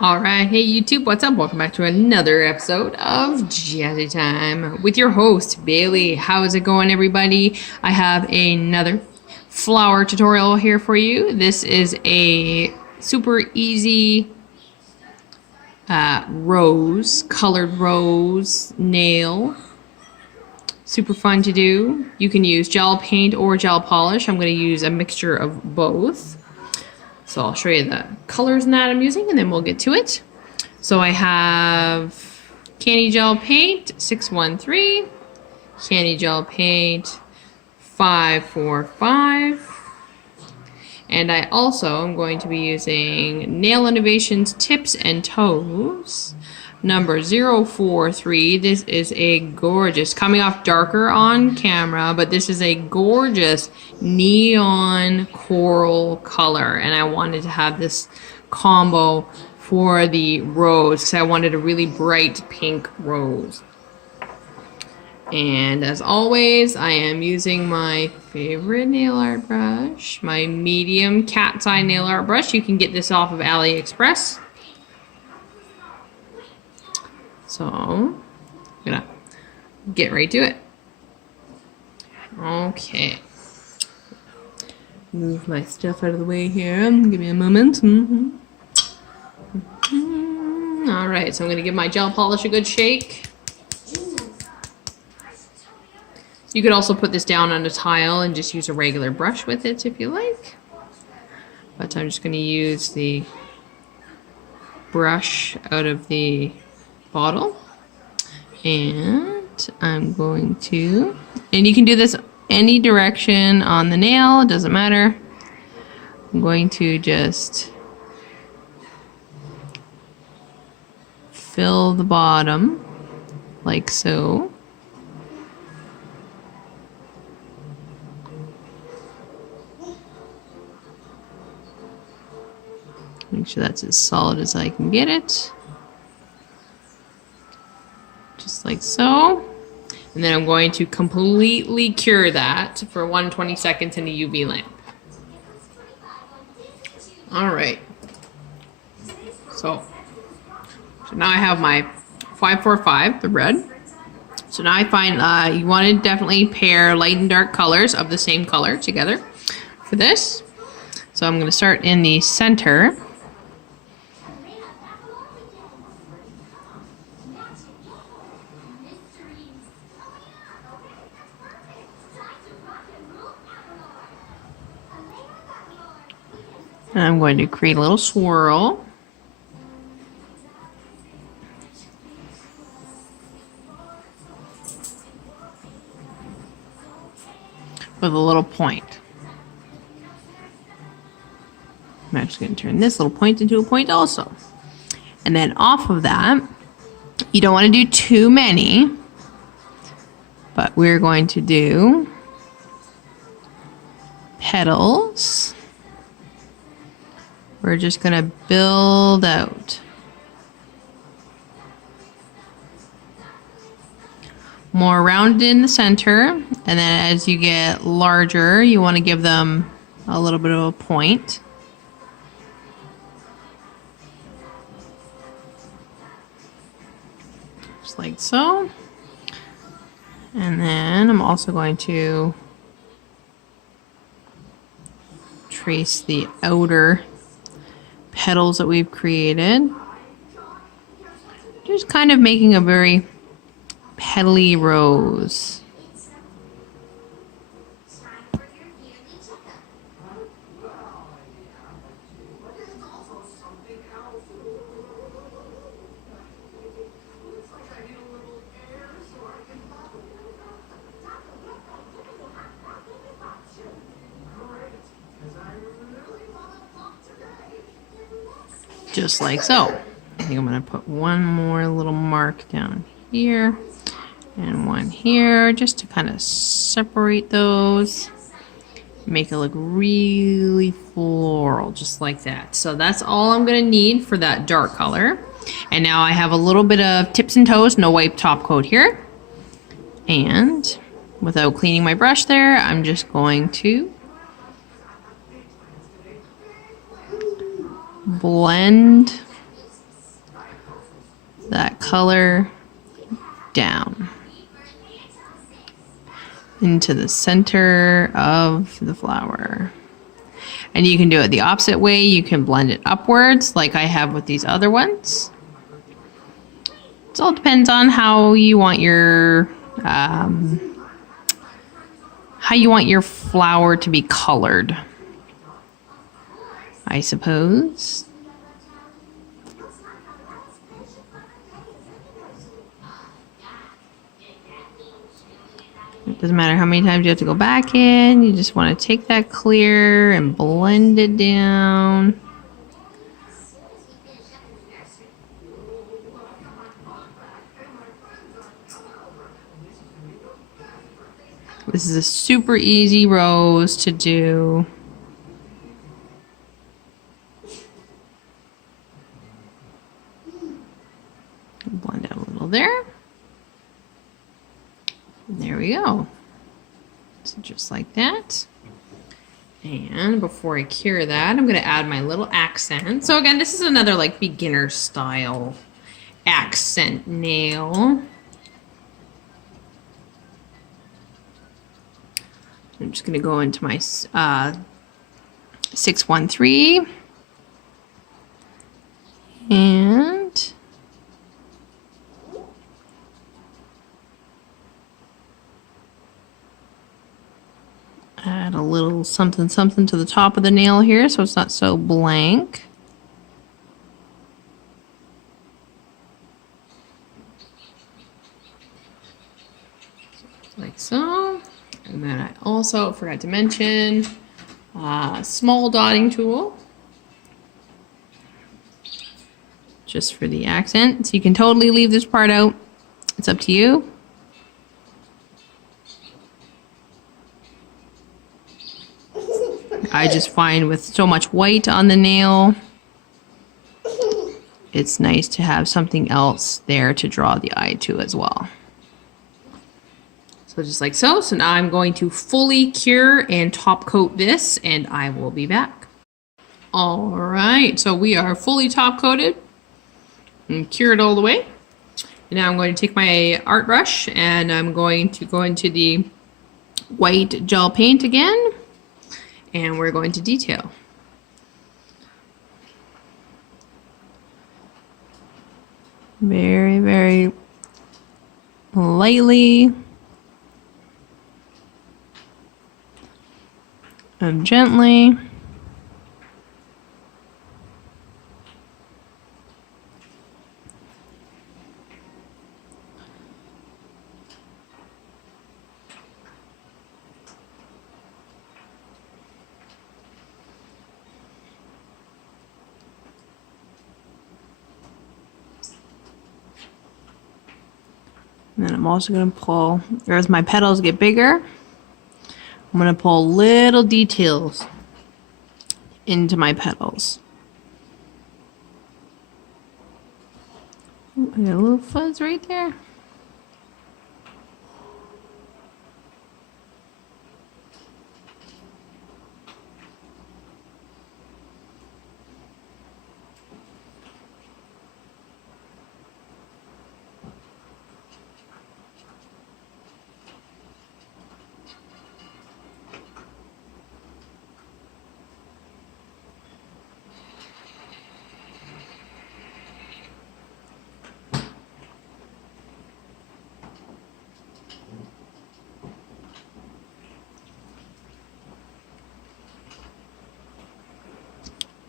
Alright, hey YouTube, what's up? Welcome back to another episode of Jazzy Time with your host, Bailey. How is it going, everybody? I have another flower tutorial here for you. This is a super easy colored rose nail. Super fun to do. You can use gel paint or gel polish. I'm going to use a mixture of both. So I'll show you the colors that I'm using and then we'll get to it. So I have Candy Gel Paint 613, Candy Gel Paint 545, and I also am going to be using Nail Innovations Tips and Toes number 043. This is a gorgeous, coming off darker on camera, but this is a gorgeous neon coral color, and I wanted to have this combo for the rose because I wanted a really bright pink rose. And as always, I am using my favorite nail art brush, my medium cat's eye nail art brush. You can get this off of AliExpress. So, I'm gonna get right to it. Okay. Move my stuff out of the way here. Give me a moment. Alright, so I'm gonna give my gel polish a good shake. You could also put this down on a tile and just use a regular brush with it if you like. But I'm just gonna use the brush out of the bottle, and I'm going to, and you can do this any direction on the nail, it doesn't matter. I'm going to just fill the bottom like so. Make sure that's as solid as I can get it. Just like so. And then I'm going to completely cure that for 120 seconds in a UV lamp. Alright. So now I have my 545, the red. So now I find you want to definitely pair light and dark colors of the same color together for this. So I'm going to start in the center. And I'm going to create a little swirl. With a little point. I'm actually going to turn this little point into a point also. And then off of that, you don't want to do too many, but we're going to do petals. We're just going to build out. More rounded in the center, and then as you get larger, you want to give them a little bit of a point. Just like so. And then I'm also going to trace the outer petals that we've created. Just kind of making a very petally rose. Just like so. I think I'm going to put one more little mark down here and one here just to kind of separate those. Make it look really floral, just like that. So that's all I'm going to need for that dark color. And now I have a little bit of tips and toes, no wipe top coat here. And without cleaning my brush there, I'm just going to blend that color down into the center of the flower. And you can do it the opposite way. You can blend it upwards like I have with these other ones. It all depends on how you want your flower to be colored, I suppose. It doesn't matter how many times you have to go back in. You just want to take that clear and blend it down. This is a super easy rose to do. Blend out a little there. There we go. So just like that. And before I cure that, I'm going to add my little accent. So again, this is another like beginner style accent nail. I'm just going to go into my 613 and add a little something something to the top of the nail here so it's not so blank. Like so. And then I also forgot to mention a small dotting tool just for the accent. So you can totally leave this part out. It's up to you. I just find with so much white on the nail, it's nice to have something else there to draw the eye to as well. So just like so. So now I'm going to fully cure and top coat this and I will be back. All right, so we are fully top coated and cured all the way. And now I'm going to take my art brush and I'm going to go into the white gel paint again and we're going to detail. Very, very lightly. And gently. And then I'm also going to pull, as my petals get bigger, I'm going to pull little details into my petals. Ooh, I got a little fuzz right there.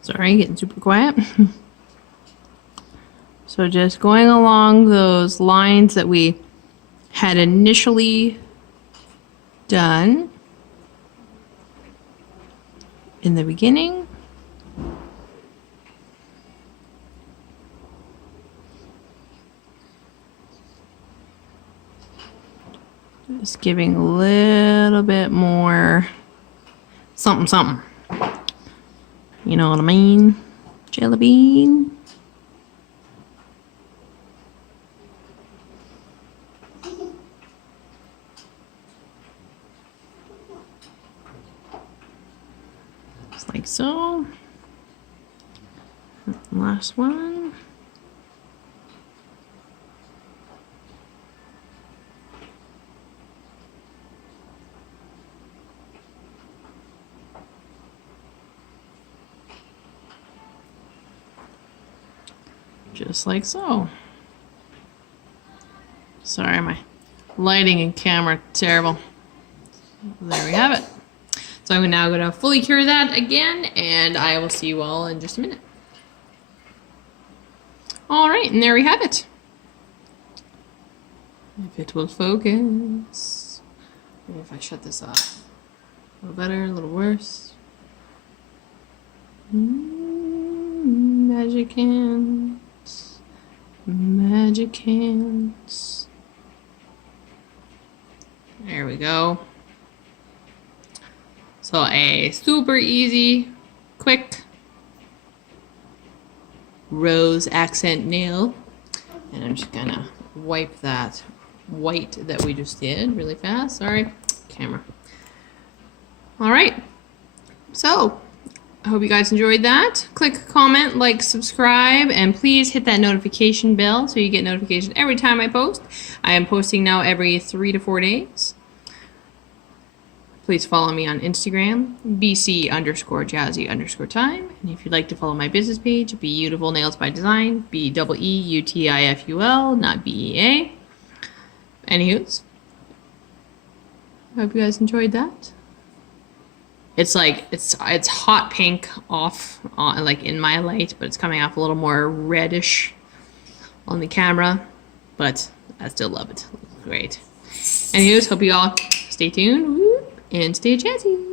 Sorry, getting super quiet. So just going along those lines that we had initially done in the beginning. Just giving a little bit more something, something. You know what I mean? Jelly bean. Just like so. Last one. Just like so. Sorry, my lighting and camera terrible. There we have it. So I'm now going to fully cure that again, and I will see you all in just a minute. All right, and there we have it. If it will focus. Maybe if I shut this off. A little better, a little worse. Magic hands. Magic hands. There we go. So a super easy, quick rose accent nail. And I'm just gonna wipe that white that we just did really fast. Sorry, camera. All right, so I hope you guys enjoyed that. Click, comment, like, subscribe, and please hit that notification bell so you get notification every time I post. I am posting now every 3 to 4 days. Please follow me on Instagram, BC_Jazzy_time. And if you'd like to follow my business page, Beautiful Nails by Design, BEEUTIFUL, not BEA. Anywho's, I hope you guys enjoyed that. It's like, it's hot pink off, like in my light, but it's coming off a little more reddish on the camera. But I still love it. It looks great. Anywho's, hope you all stay tuned and stay jazzy.